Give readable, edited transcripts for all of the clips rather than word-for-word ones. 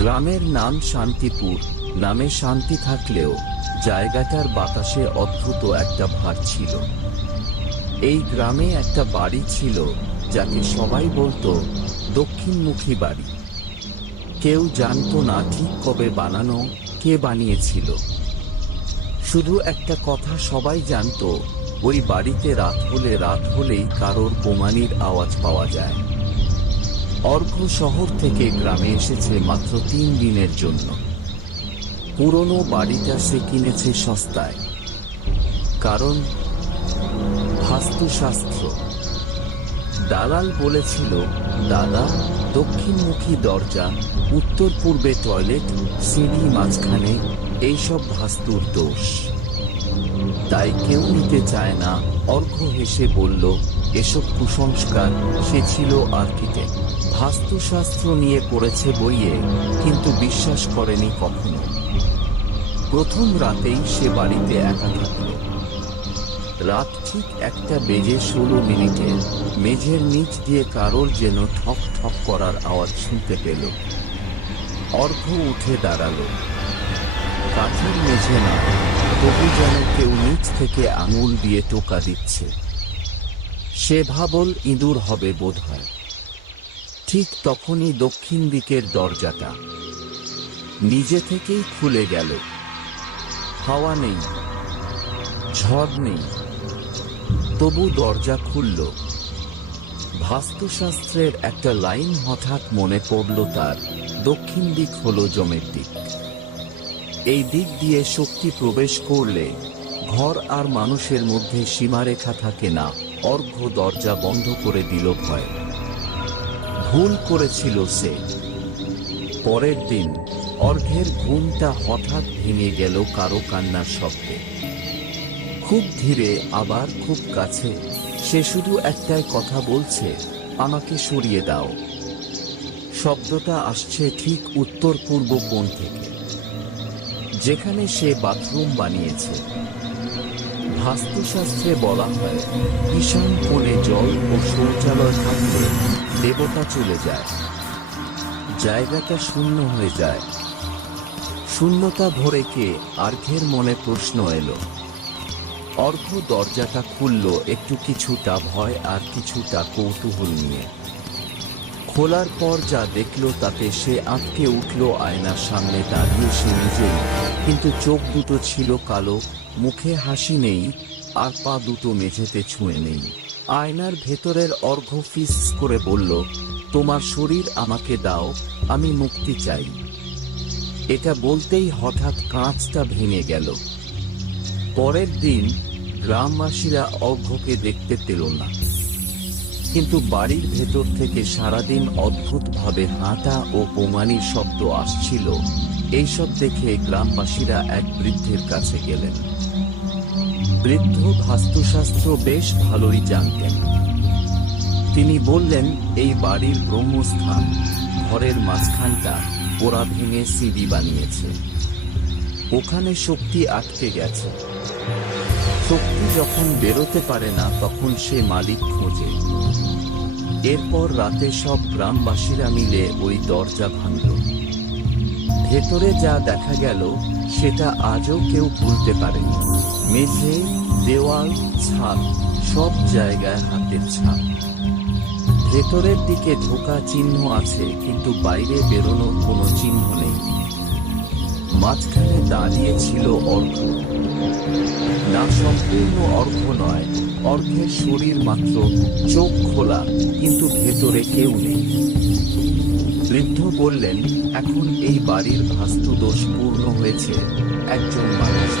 গ্রামের নাম শান্তিপুর। নামে শান্তি থাকলেও জায়গাটার বাতাসে অদ্ভুত একটা ভার ছিল। এই গ্রামে একটা বাড়ি ছিল যাকে সবাই বলতো দক্ষিণমুখী বাড়ি। কেউ জানতো না ঠিক কবে বানানো, কে বানিয়েছিল। শুধু একটা কথা সবাই জানতো, ওই বাড়িতে রাত হলেই কারোর বোমানির আওয়াজ পাওয়া যায়। অর্ঘ্য শহর থেকে গ্রামে এসেছে মাত্র 3 দিনের জন্য। পুরনো বাড়িটা সে কিনেছে সস্তায়। কারণ বাস্তুশাস্ত্র। দালাল বলেছিল, দাদা, দক্ষিণমুখী দরজা, উত্তর পূর্বে টয়লেট, সিঁড়ি মাঝখানে, এইসব বাস্তুর দোষ। তাই কেউ নিতে চায় না। অর্ঘ্য হেসে বলল, এসব কুসংস্কার। সে ছিল আর্কিটেক্ট, বাস্তুশাস্ত্র নিয়ে পড়েছে বইয়ে, কিন্তু বিশ্বাস করেনি কখনো। প্রথম রাতেই সে বাড়িতে একা থাকল। রাত ঠিক 1:16 মেঝের নিচ দিয়ে কারোর যেন ঠক ঠক করার আওয়াজ শুনতে পেল। অর্ঘ্য উঠে দাঁড়ালো। কাঠের মেঝে না, তবু যেন কেউ নিচ থেকে আঙুল দিয়ে টোকা দিচ্ছে। সে ভাবল ইঁদুর হবে বোধহয়। ঠিক তখনই দক্ষিণ দিকের দরজাটা নিজে থেকেই খুলে গেল। হাওয়া নেই, ঝড় নেই, তবু দরজা খুলল। বাস্তুশাস্ত্রের একটা লাইন হঠাৎ মনে পড়ল তার, দক্ষিণ দিক হলো জমের দিক। এই দিক দিয়ে শক্তি প্রবেশ করলে ঘর আর মানুষের মধ্যে সীমারেখা থাকে না। অর্ঘ্য দরজা বন্ধ করে দিল ভয়। ভুল করেছিল সে। পরের দিন অর্ঘ্যের ঘুমটা হঠাৎ ভেঙে গেল কারো কান্নার শব্দে। খুব ধীরে, আবার খুব কাছে। সে শুধু একটাই কথা বলছে, আমাকে সরিয়ে দাও। শব্দটা আসছে ঠিক উত্তর পূর্ব কোণ থেকে, যেখানে সে বাথরুম বানিয়েছে। বাস্তুশাস্ত্রে বলা হয়, ঈশান কোণে জল ও শৌচালয় থাকলে দেবতা চলে যায়। জায়গাটা শূন্য হয়ে যায়। শূন্যতা ভরে কে? অর্ঘ্যের মনে প্রশ্ন এলো। অর্ঘ্য দরজাটা খুলল, একটু কিছুটা ভয় আর কিছুটা কৌতূহল নিয়ে। খোলার পর যা দেখল তাতে সে আঁতকে উঠল। আয়নার সামনে দাঁড়িয়ে সে নিজেই, কিন্তু চোখ দুটো ছিল কালো, মুখে হাসি নেই, আর পা দুটো মেঝেতে ছুঁয়ে নেই। আয়নার ভেতরের অর্ঘ্য ফিস করে বলল, তোমার শরীর আমাকে দাও, আমি মুক্তি চাই। এটা বলতেই হঠাৎ কাঁচটা ভেঙে গেল। পরের দিন গ্রামবাসীরা অর্ঘ্যকে দেখতে পেল না, কিন্তু বাড়ির ভেতর থেকে সারাদিন অদ্ভুতভাবে হাঁটা ও বোমানির শব্দ আসছিল। এইসব দেখে গ্রামবাসীরা এক বৃদ্ধের কাছে গেলেন। বৃদ্ধ বাস্তুশাস্ত্র বেশ ভালোই জানতেন। তিনি বললেন, এই বাড়ির ব্রহ্মস্থান, ঘরের মাঝখানটা ওরা ভেঙে সিঁড়ি বানিয়েছে। ওখানে শক্তি আটকে গেছে। শক্তি যখন বেরোতে পারে না, তখন সে মালিক খোঁজে। এরপর রাতে সব গ্রামবাসীরা মিলে ওই দরজা ভাঙল। ভেতরে যা দেখা গেল সেটা আজও কেউ ভুলতে পারেনি। মেঝে, দেওয়াল, ছাদ, সব জায়গায় হাতের ছাপ। ভেতরের দিকে ঢোকা চিহ্ন আছে, কিন্তু বাইরে বেরোনোর কোনো চিহ্ন নেই। মাঝখানে দাঁড়িয়ে ছিল অর্ঘ্য। না, সম্পূর্ণ অর্ঘ্য নয়, অর্ঘ্যের শরীর মাত্র, চোখ খোলা, কিন্তু ভেতরে কেউ নেই। বৃদ্ধ বললেন, এখন এই বাড়ির বাস্তু দোষ পূর্ণ হয়েছে একজন মানুষ।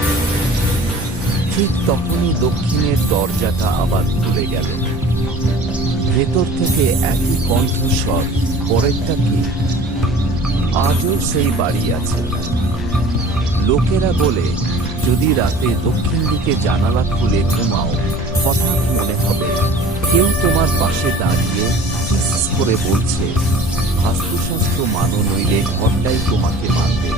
ঠিক তখনই দক্ষিণের দরজাটা আবার খুলে গেল। ভেতর থেকে একই কণ্ঠস্বর, পরেরটা কি? আজও সেই বাড়ি আছে। লোকেরা বলে, যদি রাতে দক্ষিণ দিকে জানালা খুলে ঘুমাও, হঠাৎ মনে হবে কেউ তোমার পাশে দাঁড়িয়ে ফিস করে বলছে, বাস্তুশাস্ত্র মানো, নইলে ঘরটাই তোমাকে মারবে।